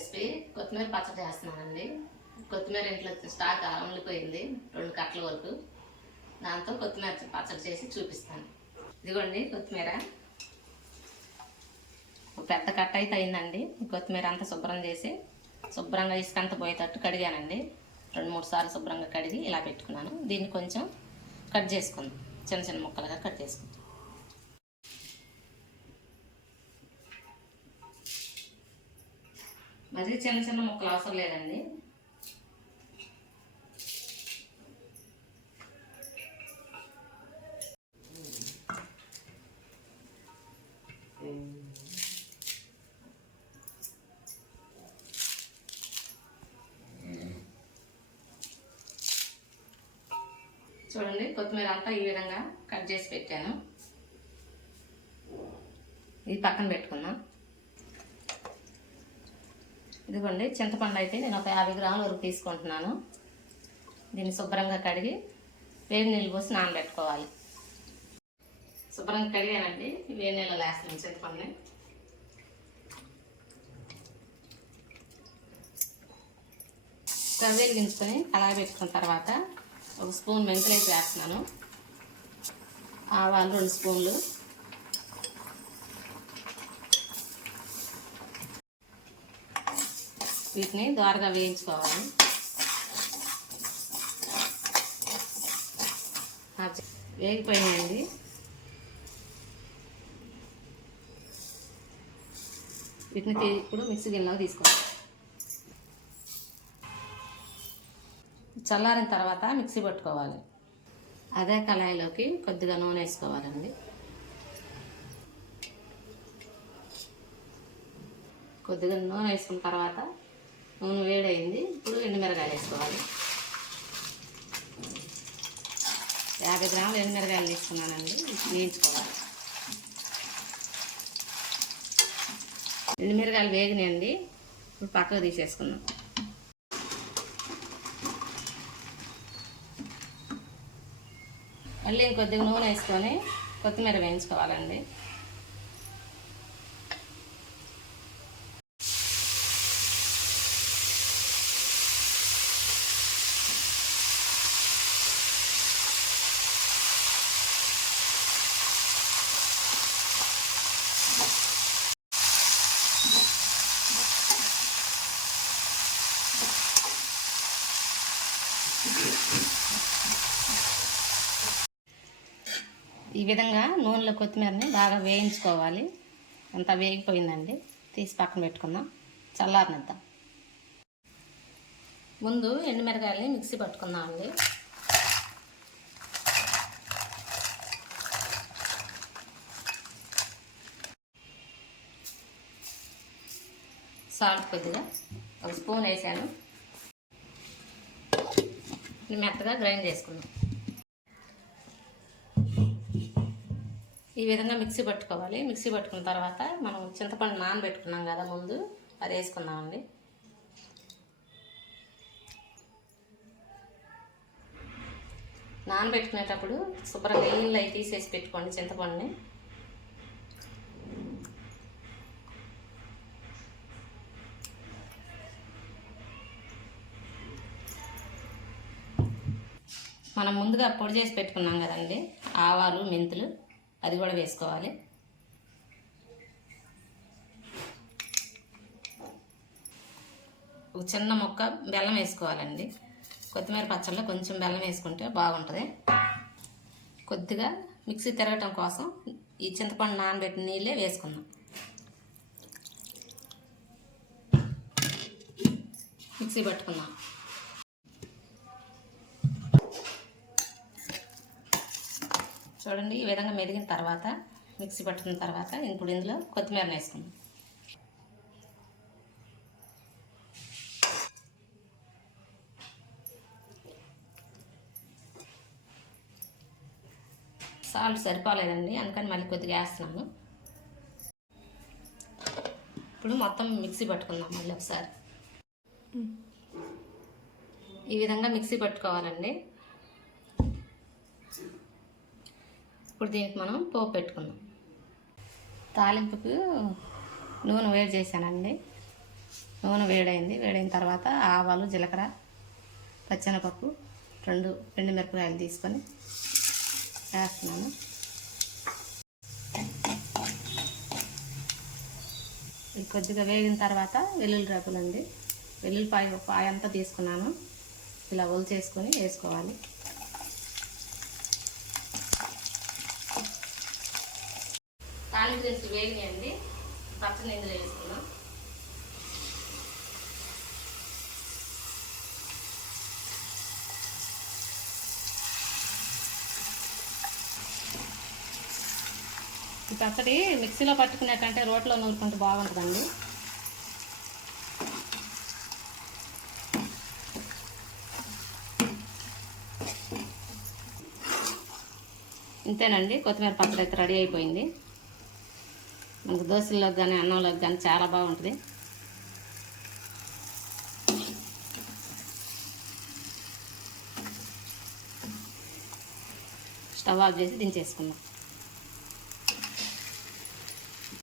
Recipe కొత్తిమీర పచ్చడి చేస్తున్నానండి. కొత్తిమీర ఇంట్లో స్టాక్ అమ్ములిపోయింది 2 కట్టల వరకు. దాంతో కొత్తిమీర పచ్చడి చేసి చూపిస్తాను. ఇదిగోండి కొత్తిమీర పెద్ద కట్ట అయితే అయిందండి. కొత్తిమీర అంతా శుభ్రం చేసి శుభ్రంగా ఇసుకంతా పోయేటట్టు కడిగానండి. 2-3 సార్లు శుభ్రంగా కడిగి ఇలా పెట్టుకున్నాను. దీన్ని కొంచెం కట్ చేసుకుందాం, చిన్న చిన్న ముక్కలుగా కట్ చేసుకుందాం. మరి చిన్న చిన్న ముక్కలు అవసరం లేదండి. చూడండి కొత్తిమీర అంతా ఈ విధంగా కట్ చేసి పెట్టాను. ఇది పక్కన పెట్టుకుందాం. ఇదిగోండి చింతపండు అయితే నేను ఒక 50 గ్రాముల వరకు తీసుకుంటున్నాను. దీన్ని శుభ్రంగా కడిగి వేడి నీళ్ళు పోసి నానబెట్టుకోవాలి. శుభ్రంగా కడిగానండి. వేడి నీళ్ళు వేస్తాను చింతపండుని. స్టవ్ వెలిగించుకొని అలా పెట్టుకున్న తర్వాత 1 స్పూన్ మెంతులు అయితే వేస్తున్నాను. ఆవాలు 2 స్పూన్లు, వీటిని దోరగా వేయించుకోవాలి. వేగిపోయినాయండి. వీటిని ఇప్పుడు మిక్సీ గిన్నెలో తీసుకోవాలి. చల్లారిన తర్వాత మిక్సీ పట్టుకోవాలి. అదే కళాయిలోకి కొద్దిగా నూనె వేసుకోవాలండి. కొద్దిగా నూనె వేసుకున్న తర్వాత నూనె వేడైంది. ఇప్పుడు ఎండుమిరగాయలు వేసుకోవాలి. 50 గ్రాములు ఎండుమిరగాయలు తీసుకున్నానండి. వేయించుకోవాలి. ఎండుమిరగాయలు వేగినాయండి. ఇప్పుడు పక్కకు తీసేసుకుందాం. మళ్ళీ ఇంకొద్దిగా నూనె వేసుకొని కొత్తిమీర వేయించుకోవాలండి. ఈ విధంగా నూనెలో కొత్తిమీరని బాగా వేయించుకోవాలి. అంతా వేగిపోయిందండి. తీసి పక్కన పెట్టుకుందాం. చల్లారనిద్దాం. ముందు ఎండుమిరకాయలని మిక్సీ పట్టుకుందామండి. సాల్ట్ కొద్దిగా 1 స్పూన్ వేసాను. మెత్తగా గ్రైండ్ చేసుకుందాం. ఈ విధంగా మిక్సీ పట్టుకోవాలి. మిక్సీ పట్టుకున్న తర్వాత మనం చింతపండు నానబెట్టుకున్నాం కదా ముందు, అది వేసుకుందామండి. నానబెట్టుకునేటప్పుడు శుభ్రంగా నీళ్ళు అవి తీసేసి పెట్టుకోండి చింతపండుని. మనం ముందుగా పొడి చేసి పెట్టుకున్నాం కదండి ఆవాలు, మెంతులు, అది కూడా వేసుకోవాలి. ఒక చిన్న ముక్క బెల్లం వేసుకోవాలండి. కొత్తిమీర పచ్చళ్ళలో కొంచెం బెల్లం వేసుకుంటే బాగుంటుంది. కొద్దిగా మిక్సీ తిరగటం కోసం ఈ చింతపండు నానబెట్టిన నీళ్ళే వేసుకుందాం. మిక్సీ పట్టుకుందాం. చూడండి ఈ విధంగా మెదిగిన తర్వాత మిక్సీ పట్టుకున్న తర్వాత ఇప్పుడు ఇందులో కొత్తిమీరని వేసుకుందాం. సాల్ట్ సరిపోలేదండి, అందుకని మళ్ళీ కొద్దిగా వేస్తున్నాను. ఇప్పుడు మొత్తం మిక్సీ పట్టుకుందాం మళ్ళీ ఒకసారి. ఈ విధంగా మిక్సీ పట్టుకోవాలండి. ఇప్పుడు దీనికి మనం పోపు పెట్టుకుందాం. తాలింపుకు నూనె వేడి చేశానండి. నూనె వేడైంది. వేడైన తర్వాత ఆవాలు, జీలకర్ర, పచ్చెనపప్పు, 2 ఎండుమిరపకాయలు తీసుకొని వేస్తున్నాను. ఇది కొద్దిగా వేగిన తర్వాత వెల్లుల్లి రెబ్బలండి, వెల్లుల్లిపాయ పాయ అంతా తీసుకున్నాను. ఇలా ఒలిచేసుకొని వేసుకోవాలి. తాలింపు దినుసులు వేగినాయండి. పచ్చని ఇందులో వేసుకున్నాం. ఈ పచ్చడి మిక్సీలో పట్టుకునే కంటే రోట్లో నూరుకుంటే బాగుంటుందండి. ఇంతేనండి, కొత్తిమీర పచ్చడి అయితే రెడీ అయిపోయింది. మనకు దోశల్లోకి కానీ అన్నంలోకి కానీ చాలా బాగుంటుంది. స్టవ్ ఆఫ్ చేసి దించేసుకుందాం.